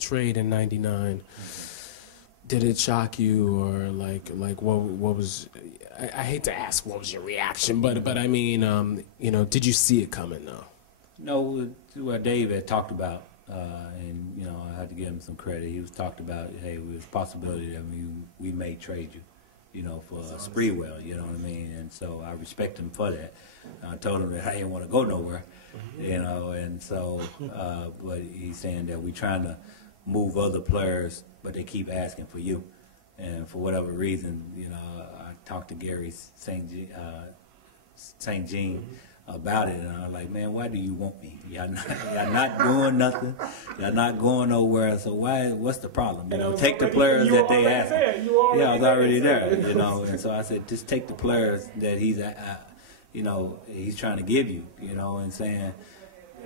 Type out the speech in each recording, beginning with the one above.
trade in '99. Did it shock you, or like what was? I hate to ask what was your reaction, but I mean, you know, did you see it coming though? No, what Dave had talked about, and you know, I had to give him some credit. He was talked about, hey, there's a possibility that we may trade you, you know, for Sprewell, you know what I mean? And so I respect him for that. I told him that I didn't want to go nowhere, you know, and so, but he's saying that we're trying to move other players, but they keep asking for you. And for whatever reason, you know, I talked to Gary St. Jean about it, and I'm like, man, why do you want me? Y'all not doing nothing. Y'all not going nowhere. So what's the problem? You know, take the players that they ask. Yeah, I was already there, you know. And so I said, just take the players that he's, you know, he's trying to give you, you know, and saying,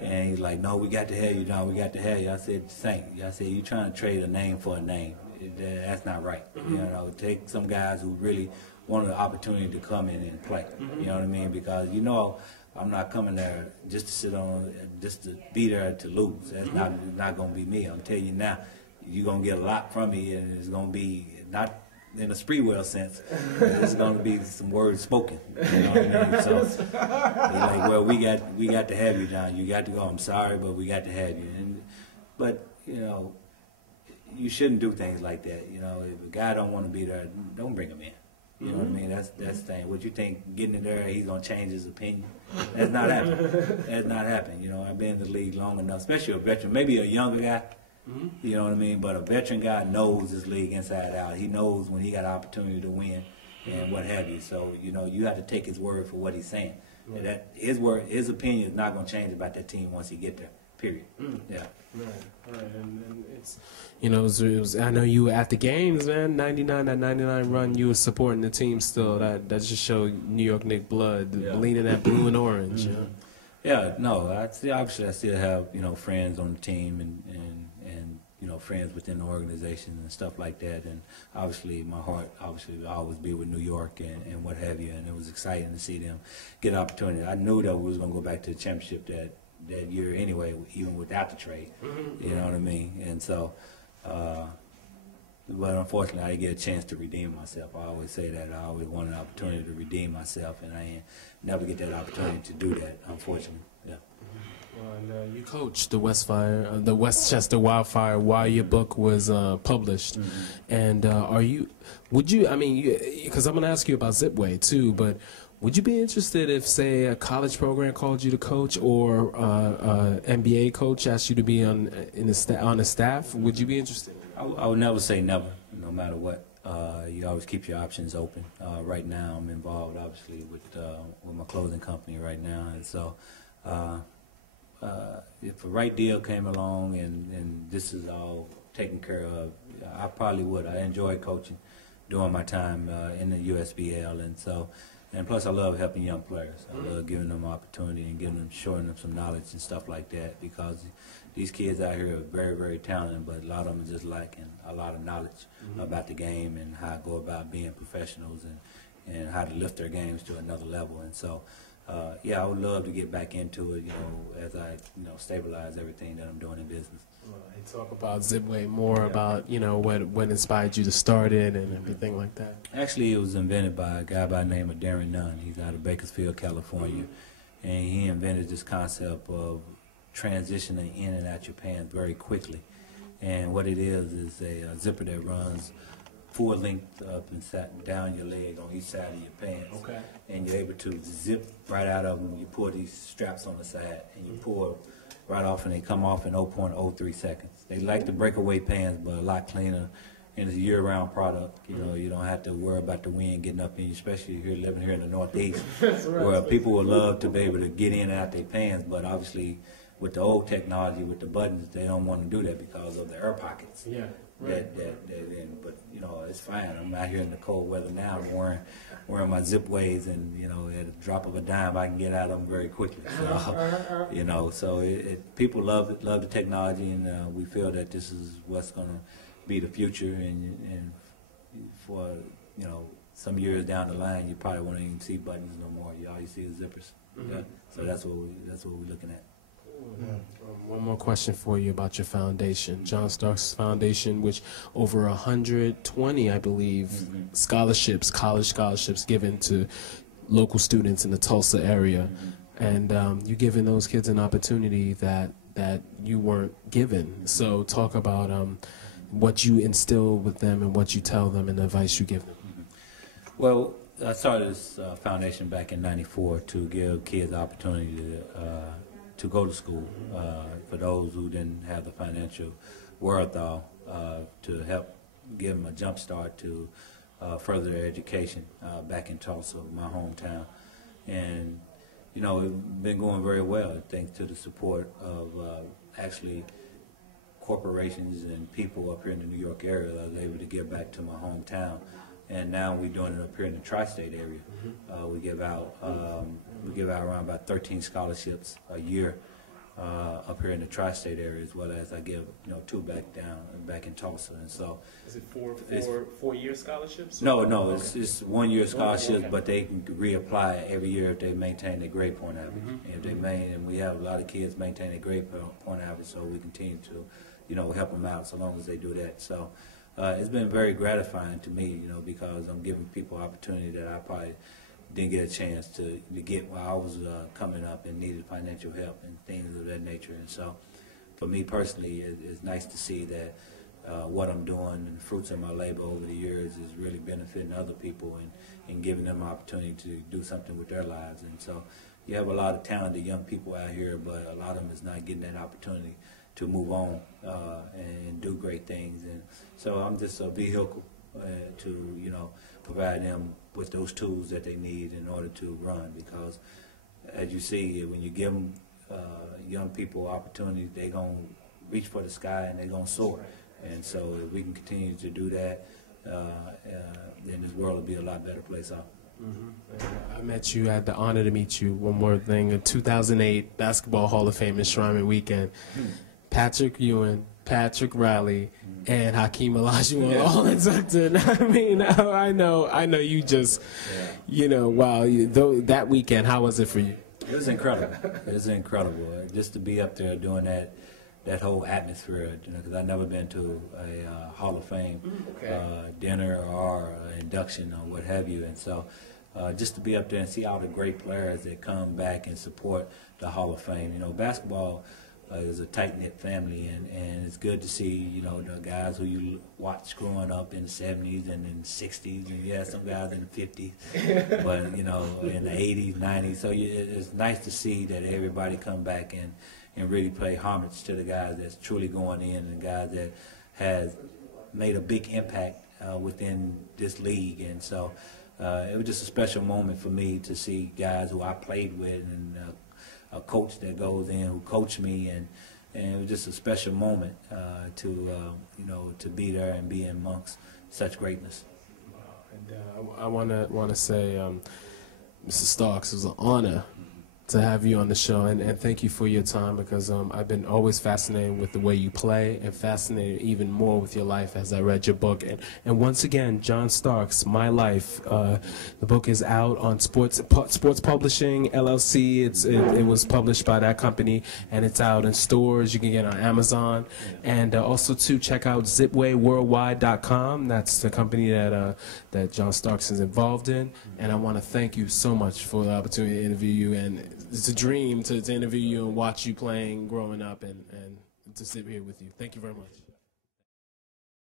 and he's like, no, we got to have you, John. We got to have you. I said, Saint, I said, you trying to trade a name for a name. That's not right. You know, take some guys who really want the opportunity to come in and play. You know what I mean? Because, you know, I'm not coming there just to sit on, just to be there to lose. That's not going to be me. I'm telling you now, you're going to get a lot from me, and it's going to be not in a Sprewell sense. There's going to be some words spoken. You know what I mean? So they're like, well, we got to have you, John. You got to go. I'm sorry, but we got to have you. But you know, you shouldn't do things like that. You know, if a guy don't want to be there, don't bring him in. You know what I mean? That's the thing. What you think, getting in there, he's gonna change his opinion? That's not happening. That's not happening. You know, I've been in the league long enough, especially a veteran, maybe a younger guy. You know what I mean? But a veteran guy knows his league inside out. He knows when he got an opportunity to win and what have you. So, you know, you have to take his word for what he's saying. Right. That his word, his opinion is not going to change about that team once he get there, period. Yeah. Right. And it's, you know, it was, I know you were at the games, man. That 99 run, you were supporting the team still. That just showed New York Knicks blood, bleeding that blue and orange. Yeah, no, obviously I still have, you know, friends on the team and you know, friends within the organization and stuff like that. And obviously my heart will always be with New York and what have you. And it was exciting to see them get an opportunity. I knew that we was going to go back to the championship that year anyway, even without the trade. You know what I mean? And so, but unfortunately, I didn't get a chance to redeem myself. I always say that. I always wanted an opportunity to redeem myself, and I never get that opportunity to do that, unfortunately. Yeah. Well, and, you coached the Westchester Wildfire while your book was published. And would you, I mean, because I'm going to ask you about Zipway too, but would you be interested if, say, a college program called you to coach, or NBA coach asked you to be on the staff? Would you be interested? I would never say never, no matter what. You always keep your options open. Right now, I'm involved, obviously, with my clothing company right now, and so if a right deal came along and this is all taken care of, I probably would. I enjoy coaching during my time in the USBL, and so. And plus, I love helping young players. I love giving them opportunity and showing them some knowledge and stuff like that, because these kids out here are very, very talented, but a lot of them are just lacking a lot of knowledge about the game and how to go about being professionals and how to lift their games to another level. And so, yeah, I would love to get back into it, you know, as I, you know, stabilize everything that I'm doing in business. And talk about Zipway more, about, you know, what inspired you to start it and everything like that. Actually, it was invented by a guy by the name of Darren Nunn. He's out of Bakersfield, California, and he invented this concept of transitioning in and out your pants very quickly. And what it is a zipper that runs full length up and down your leg on each side of your pants. Okay. And you're able to zip right out of them. You pull these straps on the side, and you pull right off, and they come off in 0.03 seconds. They like the breakaway pants, but a lot cleaner, and it's a year-round product. You know, you don't have to worry about the wind getting up in you, especially if you're living here in the Northeast, where people would love to be able to get in and out their pants, but obviously with the old technology, with the buttons, they don't want to do that because of the air pockets. Yeah. Right. But you know, it's fine. I'm out here in the cold weather now. I'm wearing my Zipways, and you know, at a drop of a dime, I can get out of them very quickly. So, you know, so people love it, love the technology, and we feel that this is what's going to be the future. And for, you know, some years down the line, you probably won't even see buttons no more. All you see is zippers. Yeah. So that's what we're looking at. One more question for you about your foundation, John Starks Foundation, which over 120, I believe, scholarships, college scholarships given to local students in the Tulsa area, and you're giving those kids an opportunity that you weren't given. So talk about what you instill with them and what you tell them and the advice you give them. Well, I started this foundation back in '94 to give kids the opportunity to go to school, for those who didn't have the financial wherewithal, to help give them a jump start to further their education back in Tulsa, my hometown. And, you know, it's been going very well thanks to the support of actually corporations and people up here in the New York area that I was able to give back to my hometown. And now we're doing it up here in the tri-state area. We give out around about 13 scholarships a year up here in the tri-state area, as well as I give 2 back in Tulsa. And so, is it four-year scholarships? No, it's 1 year scholarships, but they can reapply every year if they maintain their grade point average. If they and we have a lot of kids maintain their grade point average, so we continue to help them out so long as they do that. So. It's been very gratifying to me, because I'm giving people opportunity that I probably didn't get a chance to get while I was coming up and needed financial help and things of that nature. And so, for me personally, it's nice to see that what I'm doing and the fruits of my labor over the years is really benefiting other people and giving them an opportunity to do something with their lives. And so, you have a lot of talented young people out here, but a lot of them is not getting that opportunity to move on and do great things. And so I'm just a vehicle to provide them with those tools that they need in order to run, because as you see, when you give them young people opportunities, they're going to reach for the sky and they're going to soar. And so if we can continue to do that, then this world will be a lot better place out. I met you, I had the honor to meet you, one more thing, in 2008 Basketball Hall of Fame enshrinement weekend. Patrick Ewing, Patrick Riley, and Hakeem Olajuwon all inducted. I mean, I know you just, wow. That weekend, how was it for you? It was incredible. It was incredible. Just to be up there doing that whole atmosphere, because I've never been to a Hall of Fame dinner or induction or what have you. And so just to be up there and see all the great players that come back and support the Hall of Fame. Basketball is a tight-knit family, and it's good to see, the guys who you watched growing up in the 70s and in the 60s, and you had some guys in the 50s, but, in the 80s, 90s. So it's nice to see that everybody come back and really pay homage to the guys that's truly going in and guys that has made a big impact within this league. And so it was just a special moment for me to see guys who I played with and a coach that goes in who coached me, and it was just a special moment to be there and be amongst such greatness. And I want to say, Mr. Starks, it was an honor to have you on the show, and thank you for your time, because I've been always fascinated with the way you play, and fascinated even more with your life as I read your book. And once again, John Starks, My Life. The book is out on Sports Publishing LLC. It was published by that company, and it's out in stores. You can get it on Amazon, and also to check out ZipwayWorldwide.com. That's the company that John Starks is involved in. And I want to thank you so much for the opportunity to interview you, and it's a dream to interview you and watch you playing growing up and to sit here with you. Thank you very much.